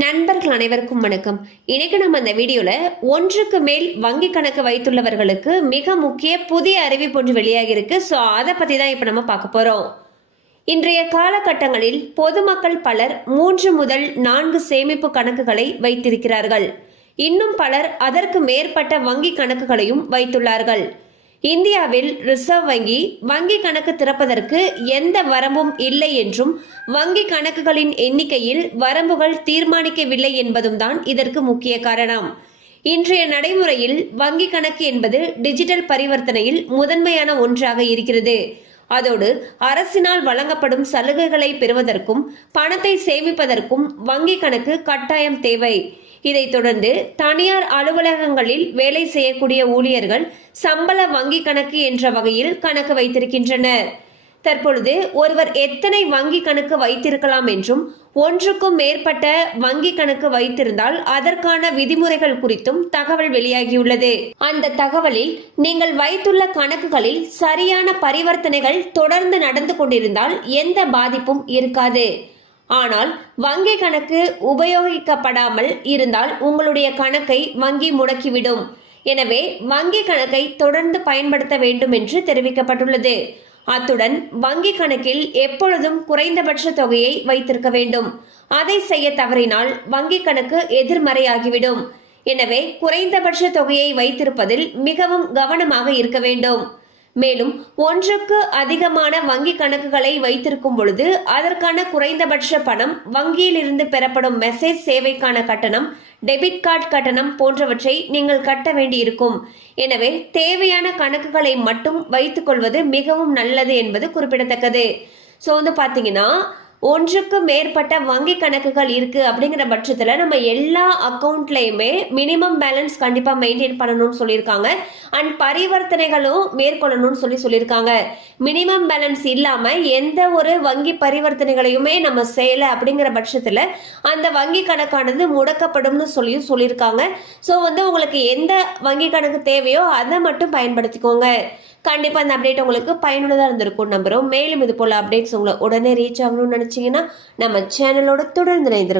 நண்பர்கள் அனைவருக்கும் வணக்கம். இன்னைக்கு நம்ம இந்த வீடியோல ஒன்றுக்கு மேல் வங்கி கணக்கு வைத்துள்ளவர்களுக்கு மிக முக்கிய புதிய அறிவிப்பு ஒன்று வெளியாகி இருக்கு. ஸோ அதை பத்தி தான் இப்ப நம்ம பார்க்க போறோம். இன்றைய காலகட்டங்களில் பொதுமக்கள் பலர் 3 முதல் 4 சேமிப்பு கணக்குகளை வைத்திருக்கிறார்கள். இன்னும் பலர் அதற்கு மேற்பட்ட வங்கி கணக்குகளையும் வைத்துள்ளார்கள். இந்தியாவில் ரிசர்வ் வங்கி வங்கி கணக்கு திறப்பதற்கு எந்த வரம்பும் இல்லை என்றும் வங்கி கணக்குகளின் எண்ணிக்கையில் வரம்புகள் தீர்மானிக்கவில்லை என்பதும் தான் இதற்கு முக்கிய காரணம். இன்றைய நடைமுறையில் வங்கி கணக்கு என்பது டிஜிட்டல் பரிவர்த்தனையில் முதன்மையான ஒன்றாக இருக்கிறது. அதோடு அரசினால் வழங்கப்படும் சலுகைகளை பெறுவதற்கும் பணத்தை சேமிப்பதற்கும் வங்கி கணக்கு கட்டாயம் தேவை. இதைத் தொடர்ந்து தனியார் அலுவலகங்களில் வேலை செய்யக்கூடிய ஊழியர்கள் சம்பள வங்கி கணக்கு என்ற வகையில் கணக்கு வைத்திருக்கின்றனர். தற்பொழுது ஒருவர் எத்தனை வங்கி கணக்கு வைத்திருக்கலாம் என்றும் ஒன்றுக்கும் மேற்பட்ட வங்கி கணக்கு வைத்திருந்தால் அதற்கான விதிமுறைகள் குறித்தும் தகவல் வெளியாகியுள்ளது. அந்த தகவலில் நீங்கள் வைத்துள்ள கணக்குகளில் சரியான பரிவர்த்தனைகள் தொடர்ந்து நடந்து கொண்டிருந்தால் எந்த பாதிப்பும் இருக்காது. ஆனால் வங்கி கணக்கு உபயோகிக்கப்படாமல் இருந்தால் உங்களுடைய கணக்கை வங்கி முடக்கிவிடும். எனவே வங்கி கணக்கை தொடர்ந்து பயன்படுத்த வேண்டும் என்று தெரிவிக்கப்பட்டுள்ளது. அத்துடன் வங்கி கணக்கில் எப்பொழுதும் குறைந்தபட்ச தொகையை வைத்திருக்க வேண்டும். அதை செய்ய தவறினால் வங்கி கணக்கு எதிர்மறையாகிவிடும். எனவே குறைந்தபட்ச தொகையை வைத்திருப்பதில் மிகவும் கவனமாக இருக்க வேண்டும். மேலும் ஒன்றுக்கு அதிகமான வங்கி கணக்குகளை வைத்திருக்கும் பொழுது அதற்கான குறைந்தபட்ச பணம், வங்கியில் இருந்து பெறப்படும் மெசேஜ் சேவைக்கான கட்டணம், டெபிட் கார்டு கட்டணம் போன்றவற்றை நீங்கள் கட்ட வேண்டியிருக்கும். எனவே தேவையான கணக்குகளை மட்டும் வைத்துக் கொள்வது மிகவும் நல்லது என்பது குறிப்பிடத்தக்கது. ஸோ பாத்தீங்கன்னா ஒன்றுக்கு மேற்பட்ட வங்கி கணக்குகள் இருக்கு அப்படிங்கிற பட்சத்துல நம்ம எல்லா அக்கௌண்ட்லயுமே மினிமம் பேலன்ஸ் கண்டிப்பா மெயின்டைன் பண்ணணும்னு சொல்லியிருக்காங்க. அண்ட் பரிவர்த்தனைகளும் மேற்கொள்ளணும்னு சொல்லியிருக்காங்க. மினிமம் பேலன்ஸ் இல்லாம எந்த ஒரு வங்கி பரிவர்த்தனைகளையுமே நம்ம செய்யல அப்படிங்கிற பட்சத்துல அந்த வங்கி கணக்கானது முடக்கப்படும்னு சொல்லியிருக்காங்க. ஸோ உங்களுக்கு எந்த வங்கி கணக்கு தேவையோ அதை மட்டும் பயன்படுத்திக்கோங்க. கண்டிப்பா இந்த அப்டேட் உங்களுக்கு பயனுள்ளதாக இருந்திருக்கும் நம்புறோம். மேலும் இது போல அப்டேட்ஸ் உங்களை உடனே ரீச் ஆகணும்னு நினைச்சீங்கன்னா நம்ம சேனலோட தொடர்ந்து இணைந்திருங்க.